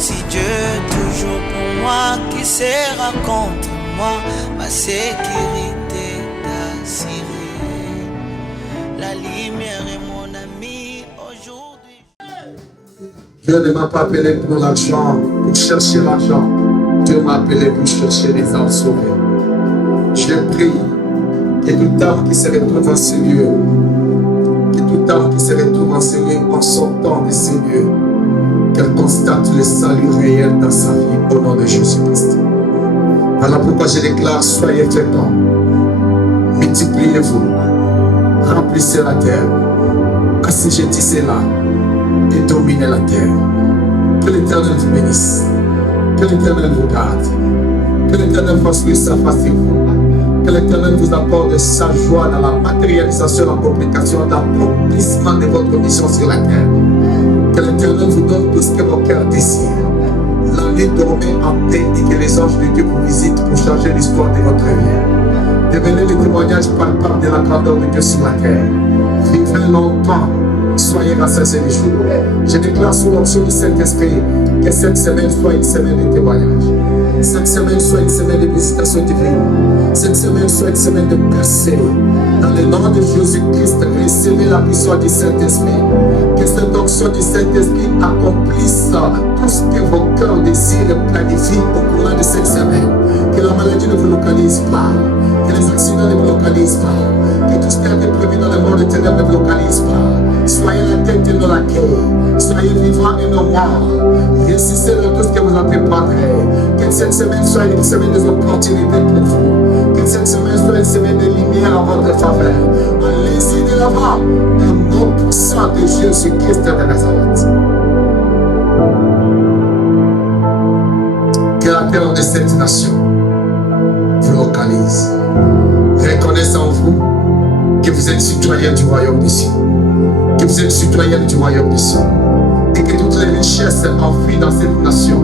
Si Dieu est toujours pour moi, qui sera contre moi? Ma sécurité d'assurer. La lumière est mon ami aujourd'hui. Dieu ne m'a pas appelé pour l'argent, pour chercher l'argent. Dieu m'a appelé pour chercher les âmes sauvées. Je prie que toute âme qui se retrouve en ces lieux, que toute âme qui se retrouve en ces lieux, en sortant de ces lieux, qu'elle constate le salut réel dans sa vie au nom de Jésus-Christ. Voilà pourquoi je déclare, soyez féconds, multipliez-vous, remplissez la terre, assujettissez-la et dominez la terre. Que l'Éternel vous bénisse, que l'Éternel vous garde, que l'Éternel fasse lui sa face sur vous, que l'Éternel vous apporte sa joie dans la matérialisation, l'accomplissement, l'accomplissement de votre mission sur la terre. Que l'Éternel vous donne tout ce que vos cœurs désirent. La nuit dormez en paix et que les anges de Dieu vous visitent pour changer l'histoire de votre vie. Devenez le témoignage palpable de la grandeur de Dieu sur la terre. Vivez longtemps. Soyez rassasiés du jour. Je déclare sous l'onction du Saint-Esprit que cette semaine soit une semaine de témoignage. Cette semaine soit une semaine de visitation divine. Cette semaine soit une semaine de percée. Dans le nom de Jésus-Christ, recevez la puissance du Saint-Esprit. Que cette onction du Saint-Esprit accomplisse tout ce que vos cœurs désirent et planifient au courant de cette semaine. Que la maladie ne vous localise pas. Que les accidents ne vous localisent pas. Que tout ce qui a été prévu dans le monde de ténèbres ne vous localise pas. Soyez la tête et non la queue. Soyez vivants et non morts. Réussissez dans tout ce que vous entreprendrez. Que cette semaine soit une semaine d'opportunités pour vous. Que cette semaine soit une semaine de lumière en votre faveur. Allez-y de l'avant. Au nom puissant de Jésus-Christ de Nazareth. Que la terre de cette nation vous localise. Reconnaissez en vous que vous êtes citoyen du royaume des cieux. Que vous êtes citoyen du royaume des cieux. Et que toutes les richesses enfuies dans cette nation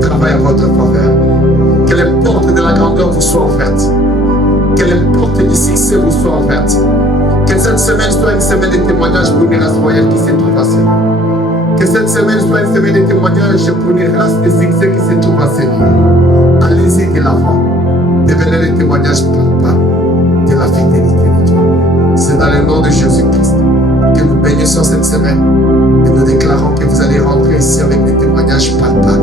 travaillent à votre faveur. Que les portes de la grandeur vous soient ouvertes. Que les portes du succès vous soient ouvertes. Que cette semaine soit une semaine de témoignage pour une race royale qui se trouve à Seigneur. Que cette semaine soit une semaine de témoignage pour une race de succès qui se trouve à Seigneur. Allez-y de l'avant. Devenez les témoignages palpables de la fidélité de Dieu. C'est dans le nom de Jésus-Christ que nous bénissons cette semaine et nous déclarons que vous allez rentrer ici avec des témoignages palpables.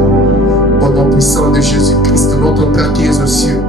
Au nom puissant de Jésus-Christ, notre Père qui est aux cieux,